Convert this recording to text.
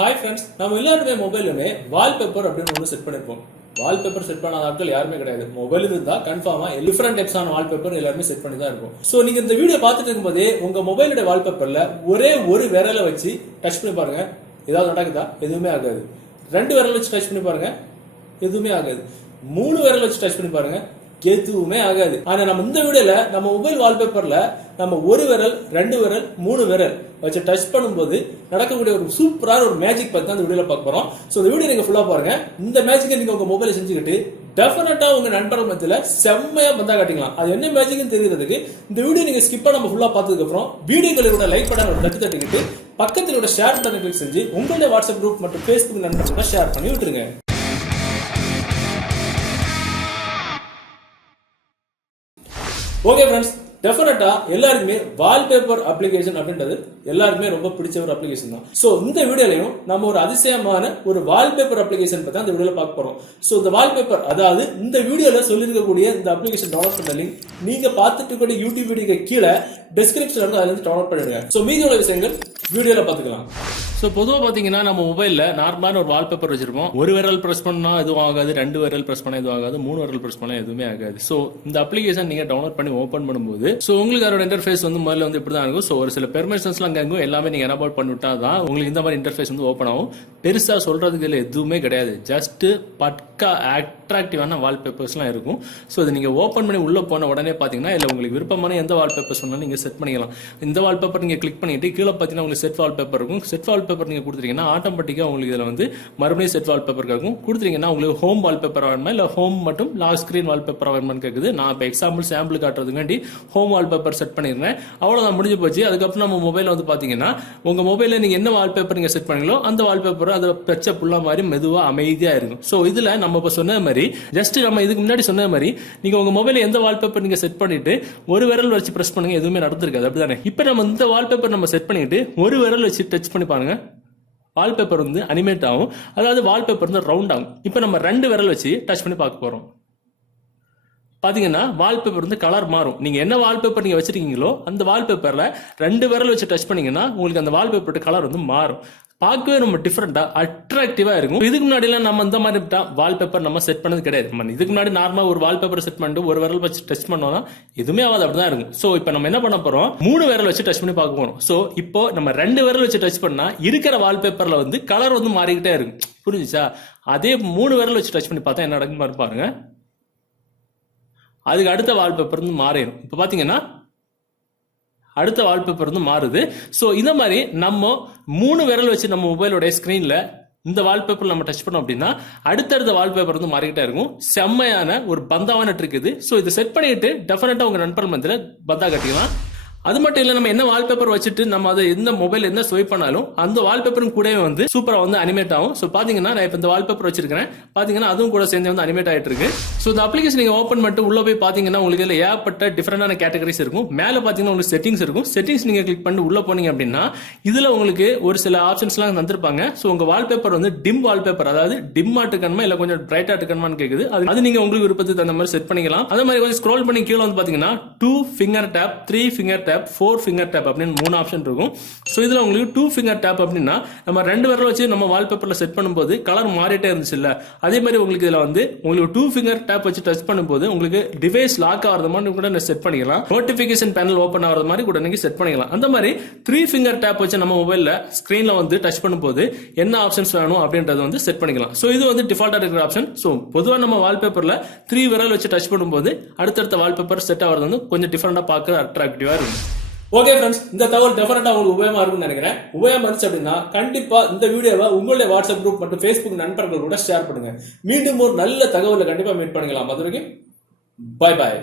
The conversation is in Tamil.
ஹாய் ஃப்ரெண்ட்ஸ், நம்ம எல்லாருமே மொபைலுமே வால்பேப்பர் அப்படின்னு ஒன்று செட் பண்ணிருப்போம். வால்பேப்பர் செட் பண்ணாத ஆட்கள் யாருமே கிடையாது. மொபைல் இருந்தா கன்ஃபார்மா டிஃபரெண்ட் டைப்ஸ் ஆன வால்பேப்பர் எல்லாருமே செட் பண்ணி தான் இருக்கும். ஸோ நீங்க இந்த வீடியோ பார்த்துட்டு இருக்கும்போதே உங்க மொபைலோட வால்பேப்பர்ல ஒரே ஒரு விரலை வச்சு டச் பண்ணி பாருங்க. ஏதாவது நடக்குதா? எதுவுமே ஆகாது. 2 விரல் வச்சு டச் பண்ணி பாருங்க, எதுவுமே ஆகாது. 3 விரல் வச்சு டச் பண்ணி பாருங்க, எதுவுமே ஆகாது. ஆனா நம்ம இந்த வீடியோல நம்ம மொபைல் வால்பேப்பர்ல நம்ம 1 விரல் 2 விரல் 3 விரல் வச்சு டச் பண்ணும்போது நடக்கக்கூடிய ஒரு சூப்பரான ஒரு மேஜிக் பத்தி தான் இந்த வீடியோல பார்க்க போறோம். சோ இந்த வீடியோ நீங்க ஃபுல்லா பாருங்க. இந்த மேஜிக்கை நீங்க உங்க மொபைல செஞ்சுக்கிட்டு டெஃபினட்டா உங்க நண்பர்கள் மத்தியில செம்மையா பந்தா காட்டிக்கலாம். அது என்ன மேஜிக்னு தெரிகிறதுக்கு இந்த வீடியோ நீங்க ஸ்கிப் பண்ணாம ஃபுல்லா பார்த்ததுக்கு அப்புறம் வீடியோக்களோட லைக் பட்டன் ஒரு தட்டிக்கிட்டு பக்கத்துல ஷேர் பட்டன் கிளிக் செஞ்சு உங்களுடைய வாட்ஸ்அப் குரூப் மற்றும் Facebook நண்பர்களோட ஷேர் பண்ணி விட்டுருங்க. ஓகே ஃப்ரெண்ட்ஸ், டெஃபினட்டா எல்லாருக்குமே வால்பேப்பர் அப்ளிகேஷன் அப்படின்றது எல்லாருக்குமே ரொம்ப பிடிச்ச ஒரு அப்ளிகேஷன் தான். சோ இந்த வீடியோலையும் நம்ம ஒரு அதிசயமான ஒரு வால்பேப்பர் அப்ளிகேஷன் பத்தி இந்த வீடியோல பார்க்க போறோம். சோ இந்த வால்பேப்பர், அதாவது இந்த வீடியோல சொல்லிருக்கக்கூடிய இந்த அப்ளிகேஷன் டவுன்லோட் பண்ண லிங்க் நீங்க பார்த்துட்டு இருக்கக்கூடிய யூடியூப் வீடியோக்கு கீழே டிஸ்கிரிப்ஷன்ல இருந்து அதுல இருந்து டவுன்லோட் பண்ணிடுங்க. சோ மீதியோட விஷயங்கள் வீடியோல பாத்துக்கலாம். ஸோ பொதுவாக பார்த்தீங்கன்னா நம்ம மொபைலில் நார்மலான ஒரு வால்பேப்பர் வச்சிருப்போம். 1 விரல் ப்ரெஸ் பண்ணால் எதுவும் ஆகாது, 2 விரல் ப்ரெஸ் பண்ணால் எதுவும் ஆகாது, 3 விரல் ப்ரெஸ் பண்ணால் எதுவுமே ஆகாது. ஸோ இந்த அப்ளிகேஷன் நீங்கள் டவுன்லோட் பண்ணி ஓப்பன் பண்ணும்போது ஸோ உங்களுக்கு அதோட இன்டர்ஃபேஸ் வந்து முதல்ல வந்து இப்படி தான் இருக்கும். ஸோ ஒரு சில பெர்மிஷன்ஸ்லாம் அங்கே இருக்கும், எல்லாமே நீங்கள் எனேபிள் பண்ணிவிட்டா தான் உங்களுக்கு இந்த மாதிரி இன்டர்ஃபேஸ் வந்து ஓப்பன் ஆகும். பெருசாக சொல்கிறதுக்கு இல்லை, எதுவுமே கிடையாது. ஜஸ்ட் பக்கா அட்ராக்டிவான வால்பேப்பர்ஸ்லாம் இருக்கும். ஸோ இதை நீங்கள் ஓப்பன் பண்ணி உள்ளே போன உடனே பார்த்தீங்கன்னா இல்லை உங்களுக்கு விருப்பமான எந்த வால்பேப்பர்ஸ் வேணாலும் நீங்கள் செட் பண்ணிக்கலாம். இந்த வால்பேப்பர் நீங்கள் கிளிக் பண்ணிட்டு கீழே பார்த்தீங்கன்னா உங்களுக்கு செட் வால்பேப்பர் இருக்கும். செட் வால்பேப்பர் நீங்கள் கொடுத்துட்டீங்கன்னா ஆட்டோமேட்டிக்காக உங்களுக்கு இதில் வந்து மறுபடியும் செட் வால்பேப்பர் கேட்கும். கொடுத்துட்டீங்கன்னா உங்களுக்கு ஹோம் வால்பேப்பர் வேணுமா இல்லை ஹோம் மட்டும் லாக் ஸ்க்ரீன் வால்பேப்பர் வேணுமான்னு கேட்குது. நான் இப்போ எக்ஸாம்பிள் சாம்பிள் காட்டுறதுக்காண்டி ஹோம் வால்பேப்பர் செட் பண்ணிடுறேன். அவ்வளோதான், முடிஞ்சு போச்சு. அதுக்கப்புறம் நம்ம மொபைல் வந்து பார்த்தீங்கன்னா உங்கள் மொபைலில் நீங்கள் என்ன வால்பேப்பர் நீங்கள் செட் பண்ணீங்களோ அந்த வால்பேப்பர் அதை பச்சை புள்ள மாதிரி மெதுவாக அமைதியாக இருக்கும். ஸோ இதில் நம்ம இப்போ சொன்ன மாதிரி ஜஸ்ட் நம்ம இதுக்கு முன்னாடி சொன்ன மாதிரி நீங்கள் உங்கள் மொபைலில் எந்த வால்பேப்பர் நீங்கள் செட் பண்ணிட்டு 1 விரல் வச்சு ப்ரெஸ் பண்ணுங்க, எதுவுமே நடந்திருக்காது. அப்படிதானே? இப்போ நம்ம இந்த வால்பேப்பர் நம்ம செட் பண்ணிட்டு 1 விரல் வச்சு டச் பண்ணி பாருங்க, வால்பேப்பர் வந்து அனிமேட் ஆகும். அதாவது வால்பேப்பர் வந்து ரவுண்ட் ஆகும். இப்போ நம்ம 2 விரல் வச்சு டச் பண்ணி பார்க்க போறோம். பாத்தீங்கன்னா வால்பேப்பர் வந்து கலர் மாறும். நீங்க என்ன வால்பேப்பர் நீங்க வச்சிருக்கீங்களோ அந்த வால்பேப்பர்ல 2 விரல் வச்சு டச் பண்ணீங்கன்னா உங்களுக்கு அந்த வால்பேப்பர் கலர் வந்து மாறும். பார்க்கவே ரொம்ப டிஃப்ரெண்டா அட்ராக்டிவா இருக்கும். இதுக்கு முன்னாடி எல்லாம் நம்ம இந்த மாதிரி வால்பேப்பர் நம்ம செட் பண்ணது கிடையாது. இதுக்கு முன்னாடி நார்மலா ஒரு வால்பேப்பர் செட் பண்ணிட்டு 1 விரல் வச்சு டச் பண்ணோம்னா எதுவுமே ஆகாது, அப்படிதான் இருக்கும். சோ இப்போ நம்ம என்ன பண்ண போறோம், 3 விரல் வச்சு டச் பண்ணி பார்க்க போறோம். சோ இப்போ நம்ம 2 விரல் வச்சு டச் பண்ணா இருக்கிற வால்பேப்பர்ல வந்து கலர் வந்து மாறிக்கிட்டே இருக்கும். புரிஞ்சுச்சா? அதே 3 விரல் வச்சு டச் பண்ணி பார்த்தா என்ன நடக்குன்னு பாருங்க. அதுக்கு அடுத்த வால்பேப்பர் வந்து மாறிடும். இப்போ பாத்தீங்கன்னா அடுத்த வால்பேப்பர் வந்து மாறுது. ஸோ இந்த மாதிரி நம்ம 3 விரல் வச்சு நம்ம மொபைலோட ஸ்கிரீன்ல இந்த வால்பேப்பர் நம்ம டச் பண்ணோம் அப்படின்னா அடுத்தடுத்த வால்பேப்பர் வந்து மாறிக்கிட்டே இருக்கும். செம்மையான ஒரு பந்தாவான ட்ரிக் இது. ஸோ இதை செட் பண்ணிட்டு டெஃபினட்டா உங்க நண்பர்கள் மத்தியில பந்தா கட்டிக்கலாம். அது மட்டும் இல்ல, நம்ம என்ன வால்பேப்பர் வச்சுட்டு நம்ம அதை எந்த மொபைல் என்ன ஸ்வைப் பண்ணாலும் அந்த வால்பேப்பரும் கூட வந்து சூப்பரா வந்து அனிமேட் ஆகும். ஸோ பாத்தீங்கன்னா நான் இப்போ இந்த வால்பேப்பர் வச்சிருக்கேன், பாத்தீங்கன்னா அதுவும் கூட சேர்ந்து வந்து அனிமேட் ஆயிட்டு இருக்கு. ஸோ இந்த அப்ளிகேஷன் நீங்க ஓப்பன் பண்ணிட்டு உள்ள போய் பாத்தீங்கன்னா உங்களுக்கு இதுல ஏகப்பட்ட டிஃபரெண்டான கேட்டகரிஸ் இருக்கும். மேல பாத்தீங்கன்னா உங்களுக்கு செட்டிங்ஸ் இருக்கும். செட்டிங்ஸ் நீங்க கிளிக் பண்ணி உள்ள போனீங்க அப்படின்னா இதுல உங்களுக்கு ஒரு சில ஆப்ஷன்ஸ் எல்லாம் தந்திருப்பாங்க. ஸோ உங்க வால்பேப்பர் வந்து டிம் வால்பேப்பர், அதாவது டிம் ஆட்டுக்கணுமா இல்ல கொஞ்சம் பிரைட்டா ஆட்டுக்கணுமான்னு கேக்குது. அது நீங்க உங்களுக்கு விருப்பத்துக்கு தகுந்த மாதிரி செட் பண்ணிக்கலாம். அதே மாதிரி கொஞ்சம் ஸ்க்ரோல் பண்ணி கீழே வந்து பாத்தீங்கன்னா 2 finger tap, 3 finger tap, 4 finger tap அப்படின்னு 3 ஆப்ஷன் இருக்கும். ஸோ இதுல உங்களுக்கு 2 ஃபிங்கர் டேப் அப்படின்னா நம்ம 2 விரல் வச்சு நம்ம வால்பேப்பர்ல செட் பண்ணும்போது கலர் மாறிட்டே இருந்துச்சு இல்ல, அதே மாதிரி உங்களுக்கு இதுல வந்து உங்களுக்கு 2 ஃபிங்கர் டேப் வச்சு டச் பண்ணும்போது உங்களுக்கு டிவைஸ் லாக் ஆகிறது மாதிரி கூட செட் பண்ணிக்கலாம். நோட்டிபிகேஷன் பேனல் ஓபன் ஆகிறது மாதிரி கூட நீங்க செட் பண்ணிக்கலாம். அந்த மாதிரி 3 ஃபிங்கர் டேப் வச்சு நம்ம மொபைல்ல ஸ்கிரீன்ல வந்து டச் பண்ணும்போது என்ன ஆப்ஷன்ஸ் வேணும் அப்படின்றது வந்து செட் பண்ணிக்கலாம். ஸோ இது வந்து டிஃபால்ட்டா இருக்கிற ஆப்ஷன். ஸோ பொதுவாக நம்ம வால்பேப்பர்ல 3 விரல் வச்சு டச் பண்ணும்போது அடுத்தடுத்த வால்பேப்பர் செட் ஆகிறது வந்து கொஞ்சம் டிஃபரெண்டா பார்க்க அட்ராக்டிவா இருக்கும். ஓகே ஃப்ரெண்ட்ஸ், இந்த தகவல் டெஃபினட்டா உங்களுக்கு உபயோகமா இருக்கும்னு நினைக்கிறேன். உபயோகமா இருந்துச்சு அப்படின்னா கண்டிப்பா இந்த வீடியோவை உங்களுடைய வாட்ஸ்அப் குரூப் மற்றும் Facebook நண்பர்கள் கூட ஷேர் பண்ணுங்க. மீண்டும் ஒரு நல்ல தகவலை கண்டிப்பா மீட் பண்ணிக்கலாம். அது வரைக்கும் பை பாய்.